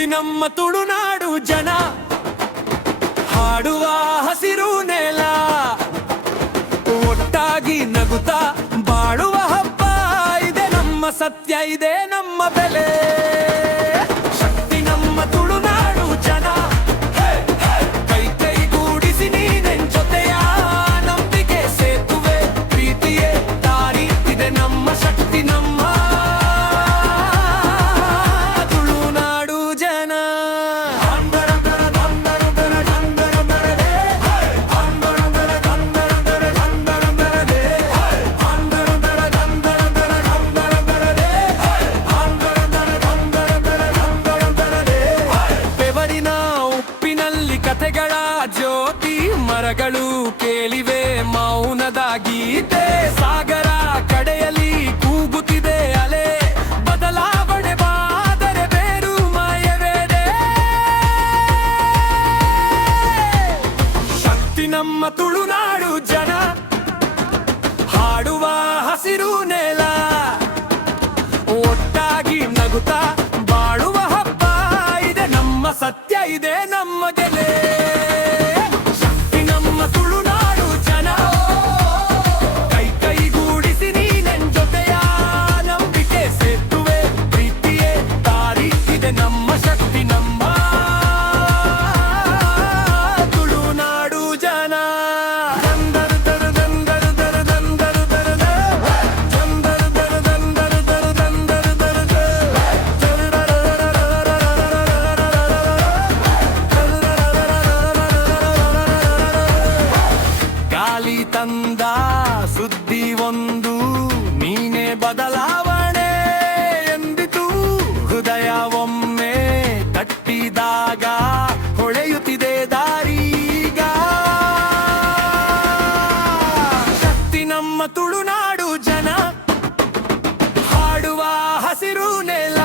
ಶಕ್ತಿ ನಮ್ಮ ತುಳುನಾಡು ಜನ ಹಾಡುವ ಹಸಿರು ನೆಲ ಒಟ್ಟಾಗಿ ನಗುತ್ತಾ ಬಾಳುವ ಹಬ್ಬ ಇದೆ ನಮ್ಮ ಸತ್ಯ ಇದೆ ನಮ್ಮ ಬೆಲೆ ಶಕ್ತಿ ನಮ್ಮ ತುಳುನಾಡು ಜನ ಕೈ ಕೈಗೂಡಿಸಿ ನೀನೆನ್ ಜೊತೆಯ ನಂಬಿಕೆ ಸೇತುವೆ ಪ್ರೀತಿಯೇ ದಾರಿ ಇದೆ ನಮ್ಮ ಶಕ್ತಿ ನಮ್ಮ ತುಳುನಾಡು ಜನ ಕಥೆಗಳ ಜ್ಯೋತಿ ಮರಗಳು ಕೇಳಿವೆ ಮೌನದ ಗೀತೆ ಸಾಗರ ಕಡೆಯಲ್ಲಿ ಕೂಗುತ್ತಿದೆ ಅಲೆ ಬದಲಾವಣೆ ಬಾದರೆ ಬೇರು ಮಾಯವೇದೆ ಶಕ್ತಿ ನಮ್ಮ ತುಳುನಾಡು ಜನ ಹಾಡುವ ಹಸಿರು ನೆಲ ಒಟ್ಟಾಗಿ ನಗುತ್ತಾ ಬಾಳುವ ಹಬ್ಬ ಇದೆ ನಮ್ಮ ಸತ್ಯ ಇದೆ ನಮ್ಮ ಗೆಲೆ ಶಕ್ತಿ ನಮ್ಮ ತುಳುನಾಡು ಜನ ಕೈ ಕೈಗೂಡಿಸಿ ನೀನೆನ್ ಜೊತೆಯ ನಂಬಿಕೆ ಸೇತುವೆ ಪ್ರೀತಿಯೇ ದಾರಿ ಇದೆ ನಮ್ಮ ಶಕ್ತಿ ನಮ್ಮ ತುಳುನಾಡು ಜನ ತಂದ ಸುದ್ದಿ ಒಂದು ನೀನೇ ಬದಲಾವಣೆ ಎಂದಿತು ಹೃದಯ ಒಮ್ಮೆ ತಟ್ಟಿದಾಗ ಹೊಳೆಯುತ್ತಿದೆ ದಾರೀಗ ಶಕ್ತಿ ನಮ್ಮ ತುಳುನಾಡು ಜನ ಹಾಡುವ ಹಸಿರು ನೆಲ